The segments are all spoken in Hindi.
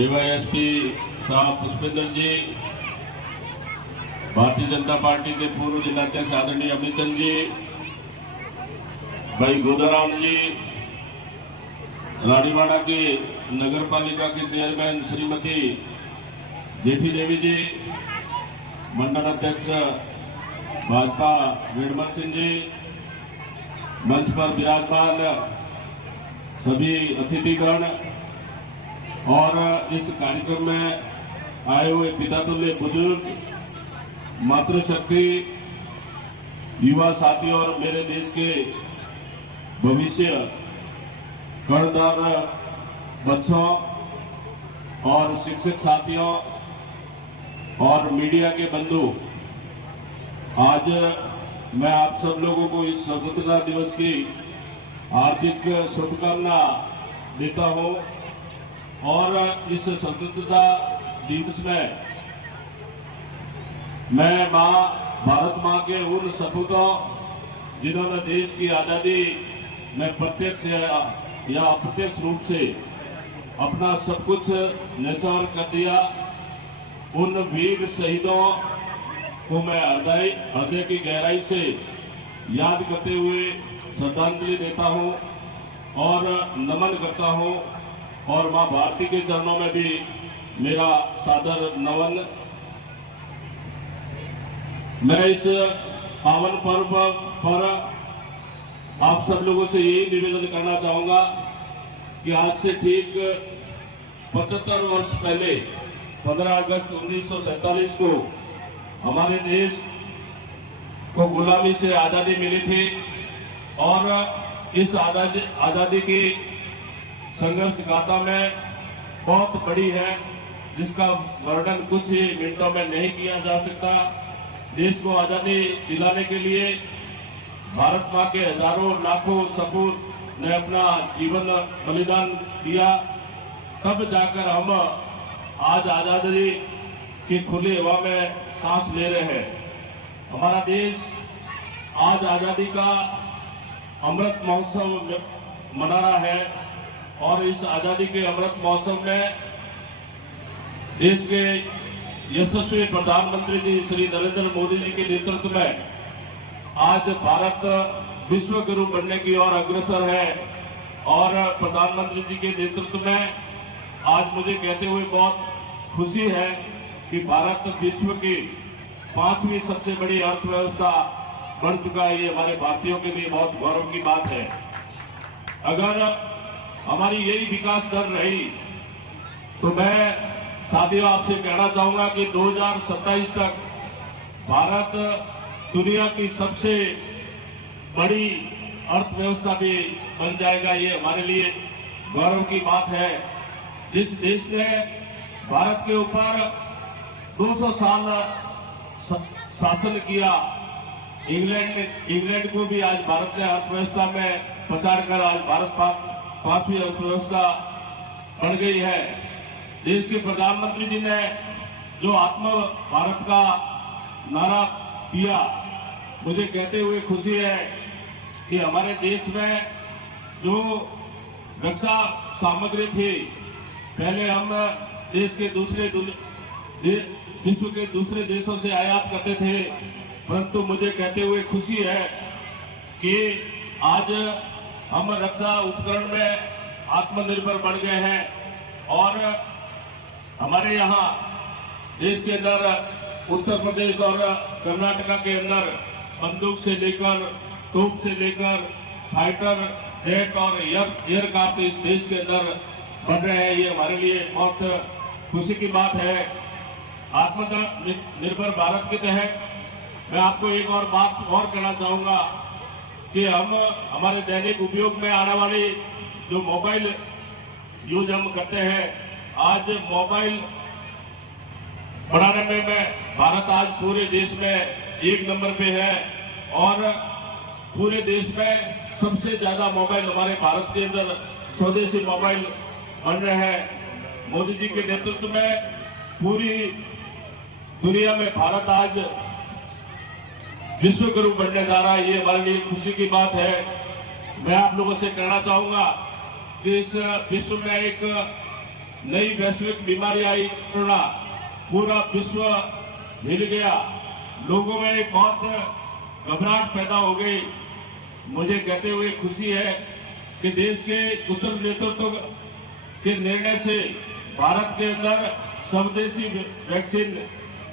डीवाईएसपी साहब पुष्पेंद्र जी, भारतीय जनता पार्टी के पूर्व जिलाध्यक्ष आदरणीय अमित चंद जी, भाई गोदाराम जी, रानीवाड़ा की नगर पालिका के चेयरमैन श्रीमती जेठी देवी जी, मंडल अध्यक्ष भाजपा वीरमल सिंह जी, मंच पर विराजमान सभी अतिथिगण और इस कार्यक्रम में आए हुए पितातुल्य बुजुर्ग, मातृशक्ति, युवा साथी और मेरे देश के भविष्य कर्णधार बच्चों और शिक्षक साथियों और मीडिया के बंधु, आज मैं आप सब लोगों को इस स्वतंत्रता दिवस की हार्दिक शुभकामना देता हूं और इस स्वतंत्रता दिवस में मैं भारत मां के उन सपूतों जिन्होंने देश की आजादी में प्रत्यक्ष या अप्रत्यक्ष रूप से अपना सब कुछ न्यौछावर कर दिया, उन वीर शहीदों को मैं हृदय की गहराई से याद करते हुए श्रद्धांजलि देता हूं और नमन करता हूं और मां भारती के चरणों में भी मेरा सादर नमन। मैं इस पावन पर्व पर आप सब लोगों से यही निवेदन करना चाहूंगा कि आज से ठीक 75 वर्ष पहले 15 अगस्त 1947 को हमारे देश को गुलामी से आजादी मिली थी और इस आजादी की संघर्ष गाथा में बहुत बड़ी है, जिसका वर्णन कुछ ही मिनटों में नहीं किया जा सकता। देश को आजादी दिलाने के लिए भारत मां के हजारों लाखों सपूत ने अपना जीवन बलिदान दिया, तब जाकर हम आज आजादी की खुली हवा में सांस ले रहे हैं। हमारा देश आज आजादी का अमृत महोत्सव मना रहा है और इस आजादी के अमृत महोत्सव में देश के यशस्वी प्रधानमंत्री जी श्री नरेंद्र मोदी जी के नेतृत्व में आज भारत विश्व गुरु बनने की ओर अग्रसर है और प्रधानमंत्री जी के नेतृत्व में आज मुझे कहते हुए बहुत खुशी है कि भारत विश्व की 5वीं सबसे बड़ी अर्थव्यवस्था बन चुका है। ये हमारे भारतीयों के लिए बहुत गौरव की बात है। अगर हमारी यही विकास दर रही तो मैं साथियों आपसे कहना चाहूंगा कि 2027 तक भारत दुनिया की सबसे बड़ी अर्थव्यवस्था भी बन जाएगा। ये हमारे लिए गौरव की बात है। जिस देश ने भारत के ऊपर 200 साल शासन किया, इंग्लैंड को भी आज भारत ने अर्थव्यवस्था में प्रचार कर आज भारत 5वीं अर्थव्यवस्था बन गई है। देश के प्रधानमंत्री जी ने जो आत्म भारत का नारा दिया, मुझे कहते हुए खुशी है कि हमारे देश में जो रक्षा सामग्री थी, पहले हम देश के विश्व के दूसरे देशों से आयात करते थे, परंतु मुझे कहते हुए खुशी है कि आज हम रक्षा उपकरण में आत्मनिर्भर बन गए हैं और हमारे यहाँ देश के अंदर उत्तर प्रदेश और कर्नाटका के अंदर बंदूक से लेकर तोप से लेकर फाइटर जेट और एयरक्राफ्ट इस देश के अंदर बन रहे हैं। ये हमारे लिए बहुत खुशी की बात है। आत्मनिर्भर भारत के तहत मैं आपको एक और बात और कहना चाहूंगा कि हम हमारे दैनिक उपयोग में आने वाली जो मोबाइल यूज हम करते हैं, आज मोबाइल बनाने में भारत आज पूरे देश में 1 नंबर पे है और पूरे देश में सबसे ज्यादा मोबाइल हमारे भारत के अंदर स्वदेशी मोबाइल बन रहे हैं। मोदी जी के नेतृत्व में पूरी दुनिया में भारत आज विश्व गुरु बनने जा रहा है। ये हमारे लिए खुशी की बात है। मैं आप लोगों से कहना चाहूंगा कि इस विश्व में एक नई वैश्विक बीमारी आई कोरोना, पूरा विश्व हिल गया, लोगों में एक बहुत घबराहट पैदा हो गई। मुझे कहते हुए खुशी है कि देश के कुशल नेतृत्व के निर्णय से भारत के अंदर स्वदेशी वैक्सीन,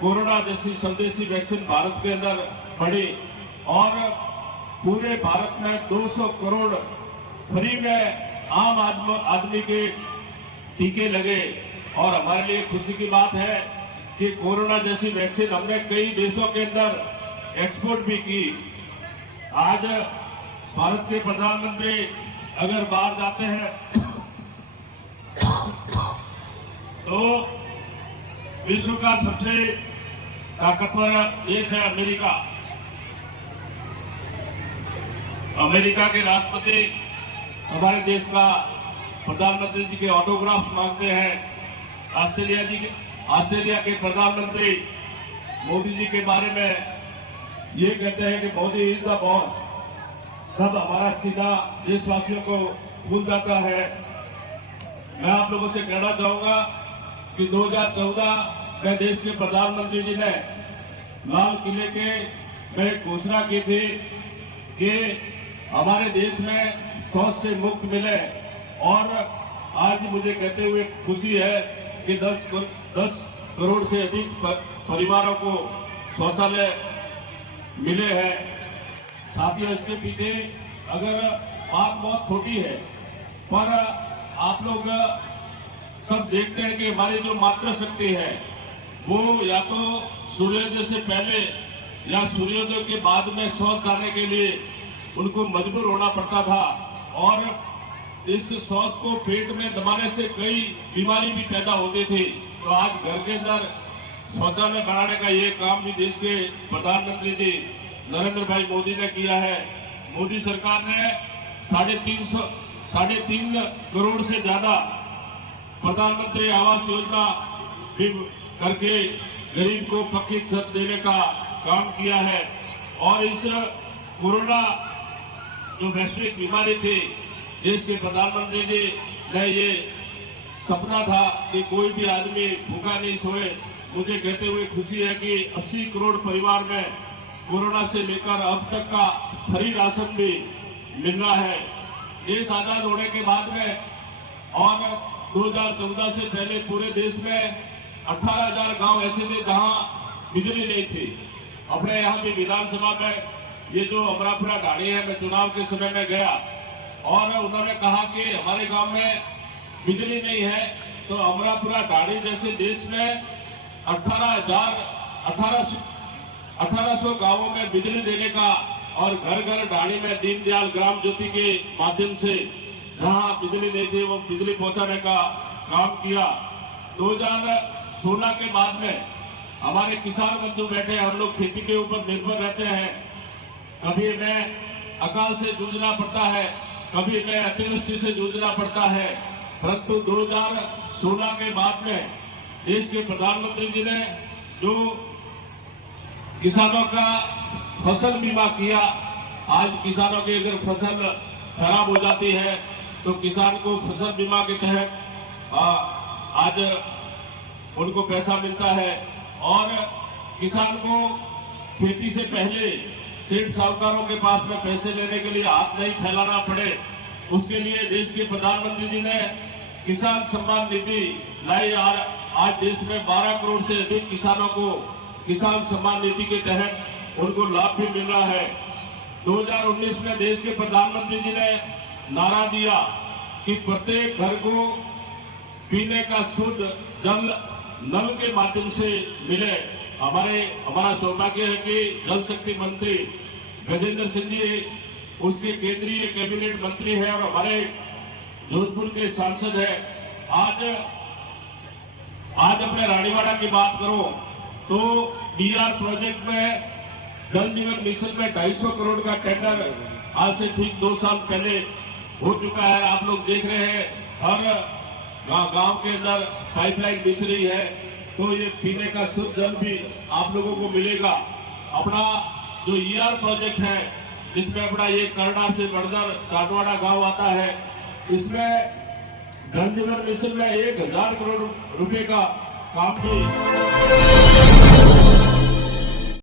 कोरोना जैसी स्वदेशी वैक्सीन भारत के अंदर पड़ी और पूरे भारत में 200 करोड़ फ्री में आम आदमी के टीके लगे। और हमारे लिए खुशी की बात है कि कोरोना जैसी वैक्सीन हमने कई देशों के अंदर एक्सपोर्ट भी की। आज भारत के प्रधानमंत्री अगर बाहर जाते हैं तो विश्व का सबसे ताकतवर देश है अमेरिका। अमेरिका के राष्ट्रपति हमारे देश का प्रधानमंत्री जी के ऑटोग्राफ मांगते हैं। ऑस्ट्रेलिया के प्रधानमंत्री मोदी जी के बारे में ये कहते हैं कि मोदी इज द बॉस। तब हमारा सीधा देशवासियों को भूल जाता है। मैं आप लोगों से कहना चाहूंगा कि 2014 में देश के प्रधानमंत्री जी ने लाल किले के में घोषणा की थी कि हमारे देश में शौच से मुक्त मिले। और आज मुझे कहते हुए खुशी है कि 10 करोड़ से अधिक परिवारों को शौचालय मिले हैं। साथियों, इसके पीछे अगर बात बहुत छोटी है, पर आप लोग सब देखते हैं कि हमारी जो मातृ शक्ति है वो या तो सूर्योदय से पहले या सूर्योदय के बाद में शौच जाने के लिए उनको मजबूर होना पड़ता था। और इस शौच को पेट में दबाने से कई बीमारी भी पैदा होती थी। तो आज घर के अंदर शौचालय बनाने का ये काम भी देश के प्रधानमंत्री जी नरेंद्र भाई मोदी ने किया है। मोदी सरकार ने 3.5 करोड़ से ज्यादा प्रधानमंत्री आवास योजना भी करके गरीब को पक्की छत देने का काम किया है। और इस कोरोना जो वैश्विक बीमारी थी, देश के प्रधानमंत्री जी ने ये सपना था कि कोई भी आदमी भूखा नहीं सोए। मुझे कहते हुए खुशी है कि 80 करोड़ परिवार में कोरोना से लेकर अब तक का फ्री राशन भी मिल रहा है। देश आजाद होने के बाद में और 2014 से पहले पूरे देश में 18,000 गांव ऐसे थे जहां बिजली नहीं थी। अपने यहाँ भी विधानसभा में ये जो अमरापुरा गाड़ी है, मैं चुनाव के समय में गया और उन्होंने कहा कि हमारे गांव में बिजली नहीं है। तो अमरापुरा गाड़ी जैसे देश में 1800 गांवों में बिजली देने का और घर घर गाड़ी में दीनदयाल ग्राम ज्योति के माध्यम से जहां बिजली नहीं थी वो बिजली पहुंचाने का काम किया। 2016 के बाद में हमारे किसान बंधु बैठे, हम लोग खेती के ऊपर निर्भर रहते हैं। कभी हमें अकाल से जूझना पड़ता है, कभी हमें अतिवृष्टि से जूझना पड़ता है। परंतु 2016 के बाद में देश के प्रधानमंत्री जी ने जो किसानों का फसल बीमा किया, आज किसानों की अगर फसल खराब हो जाती है तो किसान को फसल बीमा के तहत आज उनको पैसा मिलता है। और किसान को खेती से पहले सेठ साहूकारों के पास में पैसे लेने के लिए हाथ नहीं फैलाना पड़े, उसके लिए देश के प्रधानमंत्री जी ने किसान सम्मान निधि लाई। आज देश में 12 करोड़ से अधिक किसानों को किसान सम्मान निधि के तहत उनको लाभ भी मिल रहा है। 2019 में देश के प्रधानमंत्री जी ने नारा दिया कि प्रत्येक घर को पीने का शुद्ध जल नल के माध्यम से मिले। हमारा सौभाग्य है कि जल शक्ति मंत्री गजेंद्र सिंह जी उसके केंद्रीय कैबिनेट मंत्री है और हमारे जोधपुर के सांसद है। आज अपने रानीवाड़ा की बात करो तो डीआर प्रोजेक्ट में जल जीवन मिशन में 250 करोड़ का टेंडर आज से ठीक 2 साल पहले हो चुका है। आप लोग देख रहे हैं हर गांव के अंदर पाइपलाइन बिछ रही है। तो ये पीने का शुद्ध जल भी आप लोगों को मिलेगा। अपना जो ईआर प्रोजेक्ट है जिसमें अपना ये करना से बड़दर चाटवाड़ा गांव आता है, इसमें जल जीवन मिशन में 1000 करोड़ रुपए का काम भी